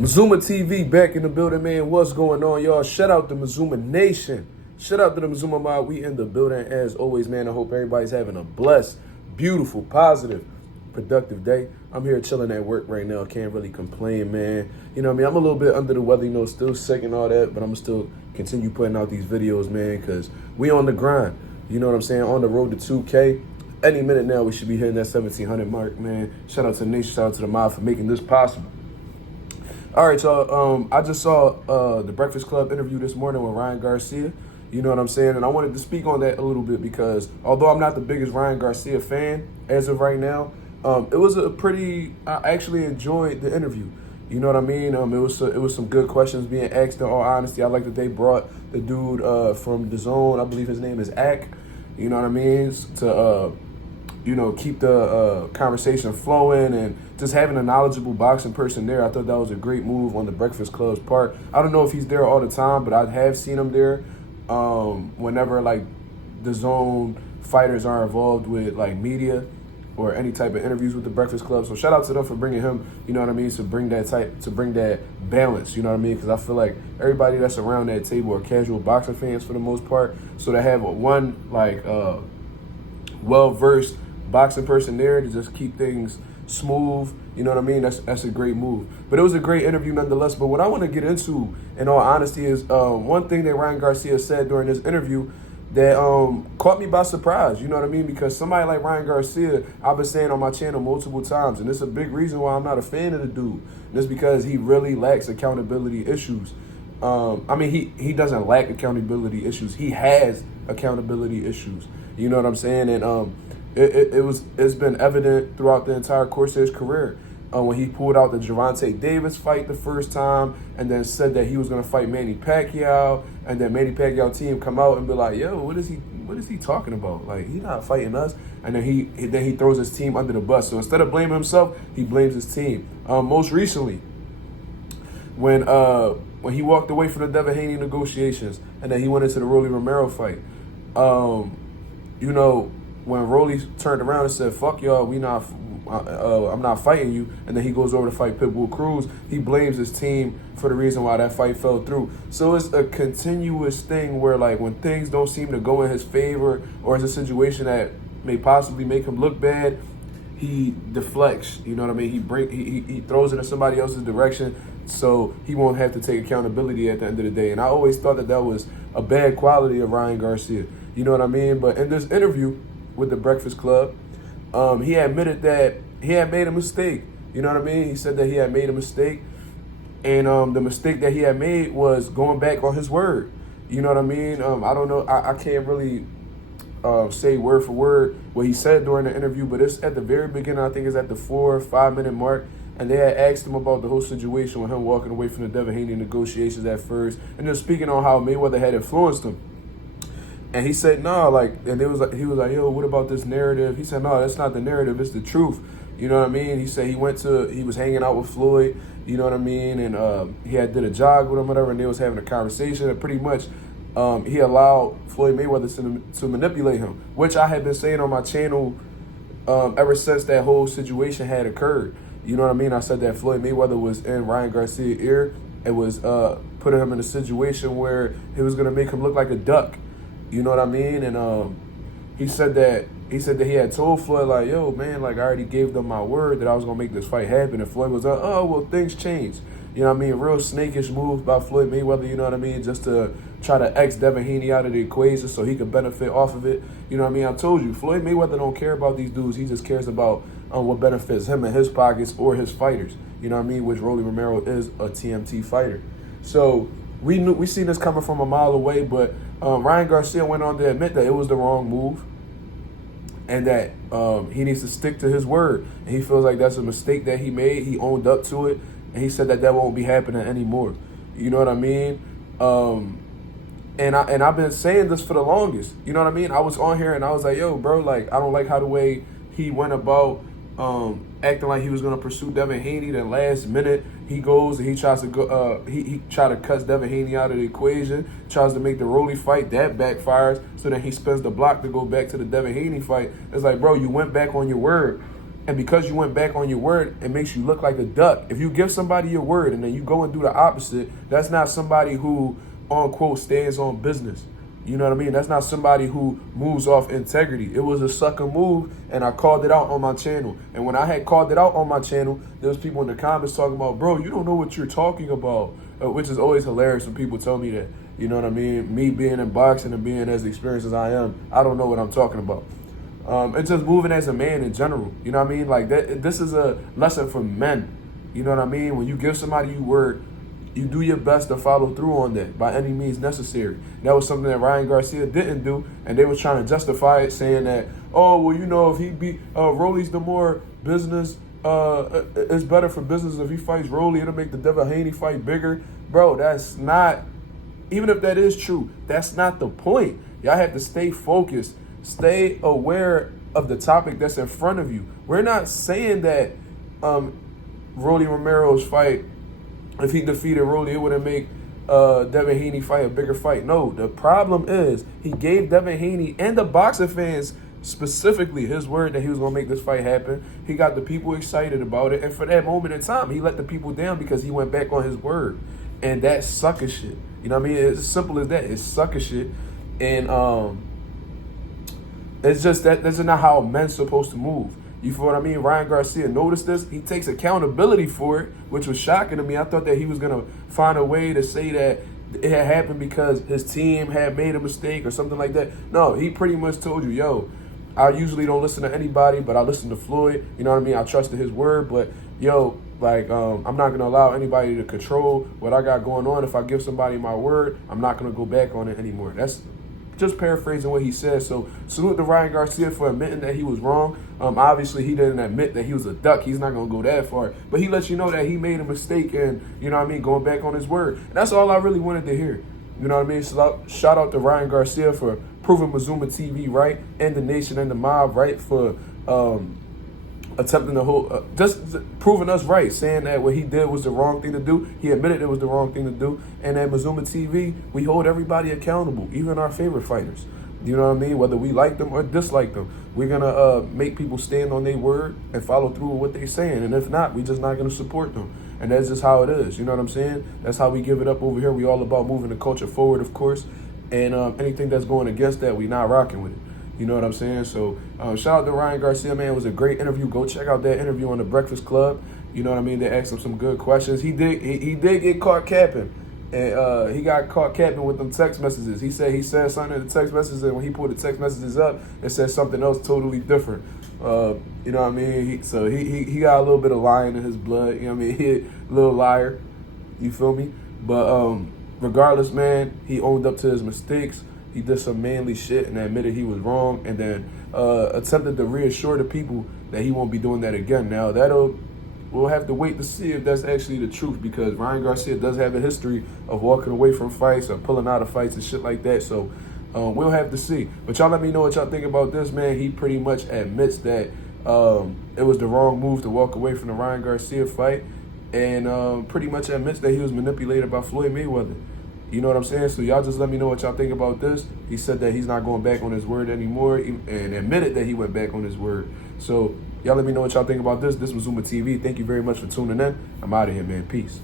Mazuma TV back in the building, man. What's going on, y'all? Shout out to Mazuma Nation. Shout out to the Mazuma Mob. We in the building as always, man. I hope everybody's having a blessed, beautiful, positive, productive day. I'm here chilling at work right now. Can't really complain, man. You know what I mean? I'm a little bit under the weather, you know, still sick and all that, but I'm still continue putting out these videos, man, because we on the grind. You know what I'm saying? On the road to 2K. Any minute now, we should be hitting that 1,700 mark, man. Shout out to the nation. Shout out to the mob for making this possible. All right, y'all. I just saw the Breakfast Club interview this morning with Ryan Garcia. You know what I'm saying? And I wanted to speak on that a little bit because although I'm not the biggest Ryan Garcia fan as of right now, it was I actually enjoyed the interview. You know what I mean? It was some good questions being asked, in all honesty. I like that they brought the dude from the Zone. I believe his name is Ak. You know what I mean? To keep the conversation flowing and just having a knowledgeable boxing person there. I thought that was a great move on the Breakfast Club's part. I don't know if he's there all the time, but I have seen him there whenever like the Zone fighters are involved with like media or any type of interviews with the Breakfast Club. So shout out to them for bringing him, you know what I mean, to bring that balance, you know what I mean? Because I feel like everybody that's around that table are casual boxing fans for the most part. So to have one like well-versed boxing person there to just keep things smooth, you know what I mean? That's a great move. But it was a great interview nonetheless. But what I want to get into, in all honesty, is one thing that Ryan Garcia said during this interview that caught me by surprise, you know what I mean? Because somebody like Ryan Garcia, I've been saying on my channel multiple times, and it's a big reason why I'm not a fan of the dude. And it's because he really lacks accountability issues. I mean, he doesn't lack accountability issues. He has accountability issues. You know what I'm saying? And it's been evident throughout the entire course of his career. When he pulled out the Gervonta Davis fight the first time and then said that he was going to fight Manny Pacquiao, and then Manny Pacquiao team come out and be like, yo, what is he talking about? Like, he's not fighting us. And then he throws his team under the bus. So instead of blaming himself, he blames his team. Most recently, when he walked away from the Devin Haney negotiations and then he went into the Rolly Romero fight, when Rolly turned around and said, fuck y'all, I'm not fighting you, and then he goes over to fight Pitbull Cruz, he blames his team for the reason why that fight fell through. So it's a continuous thing where, like, when things don't seem to go in his favor or it's a situation that may possibly make him look bad, he deflects, you know what I mean? He throws it in somebody else's direction so he won't have to take accountability at the end of the day. And I always thought that was a bad quality of Ryan Garcia, you know what I mean? But in this interview with the Breakfast Club, he admitted that he had made a mistake. You know what I mean? He said that he had made a mistake, and the mistake that he had made was going back on his word. You know what I mean? I don't know. I can't really say word for word what he said during the interview, but it's at the very beginning. I think it's at the 4 or 5 minute mark, and they had asked him about the whole situation with him walking away from the Devin Haney negotiations at first, and just speaking on how Mayweather had influenced him. And he said, no, he was like, yo, what about this narrative? He said, no, that's not the narrative, it's the truth. You know what I mean? He said he was hanging out with Floyd, you know what I mean? And he did a jog with him, whatever, and they was having a conversation. And pretty much he allowed Floyd Mayweather to manipulate him, which I had been saying on my channel ever since that whole situation had occurred. You know what I mean? I said that Floyd Mayweather was in Ryan Garcia's ear and was putting him in a situation where he was going to make him look like a duck. You know what I mean? And he said that he had told Floyd, like, yo, man, like, I already gave them my word that I was going to make this fight happen. And Floyd was like, oh, well, things changed. You know what I mean? Real snakish move by Floyd Mayweather, you know what I mean? Just to try to X Devin Haney out of the equation so he could benefit off of it. You know what I mean? I told you, Floyd Mayweather don't care about these dudes. He just cares about what benefits him and his pockets or his fighters. You know what I mean? Which Rolly Romero is a TMT fighter. So we seen this coming from a mile away, but Ryan Garcia went on to admit that it was the wrong move and that he needs to stick to his word. And he feels like that's a mistake that he made. He owned up to it, and he said that won't be happening anymore. You know what I mean? And I've been saying this for the longest. You know what I mean? I was on here and I was like, yo, bro, like, I don't like how the way he went about acting like he was going to pursue Devin Haney. Then last minute, he goes and he tries to go. He tried to cut Devin Haney out of the equation. Tries to make the Rolly fight. That backfires. So then he spends the block to go back to the Devin Haney fight. It's like, bro, you went back on your word. And because you went back on your word, it makes you look like a duck. If you give somebody your word and then you go and do the opposite, that's not somebody who, unquote, stands on business. You know what I mean? That's not somebody who moves off integrity. It was a sucker move, and I called it out on my channel. And when I had called it out on my channel, there was people in the comments talking about, bro, you don't know what you're talking about, which is always hilarious when people tell me that. You know what I mean? Me being in boxing and being as experienced as I am, I don't know what I'm talking about. It's just moving as a man in general. You know what I mean? Like that. This is a lesson for men. You know what I mean? When you give somebody your word, you do your best to follow through on that by any means necessary. That was something that Ryan Garcia didn't do, and they were trying to justify it, saying that, oh, well, you know, if he beat Rolly's the more business, it's better for business if he fights Rolly. It'll make the Devin Haney fight bigger. Bro, that's not, even if that is true, that's not the point. Y'all have to stay focused, stay aware of the topic that's in front of you. We're not saying that Rolly Romero's fight, if he defeated Rolly, it wouldn't make Devin Haney fight a bigger fight. No, the problem is he gave Devin Haney and the boxing fans specifically his word that he was going to make this fight happen. He got the people excited about it. And for that moment in time, he let the people down because he went back on his word. And that's sucker shit. You know what I mean? It's as simple as that. It's sucker shit. And it's just that that's not how men's supposed to move. You feel what I mean? Ryan Garcia noticed this. He takes accountability for it, which was shocking to me. I thought that he was going to find a way to say that it had happened because his team had made a mistake or something like that. No, he pretty much told you, yo, I usually don't listen to anybody, but I listen to Floyd. You know what I mean? I trusted his word, but yo, like, I'm not going to allow anybody to control what I got going on. If I give somebody my word, I'm not going to go back on it anymore. That's just paraphrasing what he said. So salute to Ryan Garcia for admitting that he was wrong. Obviously, he didn't admit that he was a duck. He's not going to go that far. But he lets you know that he made a mistake and, you know what I mean, going back on his word. And that's all I really wanted to hear. You know what I mean? So shout out to Ryan Garcia for proving Mazuma TV right and the nation and the mob right for attempting to hold, just proving us right, saying that what he did was the wrong thing to do. He admitted it was the wrong thing to do. And at Mazuma TV, we hold everybody accountable, even our favorite fighters. You know what I mean? Whether we like them or dislike them, we're going to make people stand on their word and follow through with what they're saying. And if not, we're just not going to support them. And that's just how it is. You know what I'm saying? That's how we give it up over here. We all about moving the culture forward, of course. And anything that's going against that, we not rocking with it. You know what I'm saying? So shout out to Ryan Garcia, man. It was a great interview. Go check out that interview on The Breakfast Club. You know what I mean? They asked him some good questions. He did get caught capping. And he got caught capping with them text messages. He said something in the text messages, and when he pulled the text messages up, it said something else totally different. You know what I mean? He got a little bit of lying in his blood. You know what I mean? He a little liar. You feel me? But regardless, man, he owned up to his mistakes. He did some manly shit and admitted he was wrong, and then attempted to reassure the people that he won't be doing that again. Now, we'll have to wait to see if that's actually the truth, because Ryan Garcia does have a history of walking away from fights or pulling out of fights and shit like that. So we'll have to see. But y'all let me know what y'all think about this, man. He pretty much admits that it was the wrong move to walk away from the Ryan Garcia fight, and pretty much admits that he was manipulated by Floyd Mayweather. You know what I'm saying? So y'all just let me know what y'all think about this. He said that he's not going back on his word anymore, and admitted that he went back on his word. So y'all let me know what y'all think about this. This was Zuma TV. Thank you very much for tuning in. I'm out of here, man. Peace.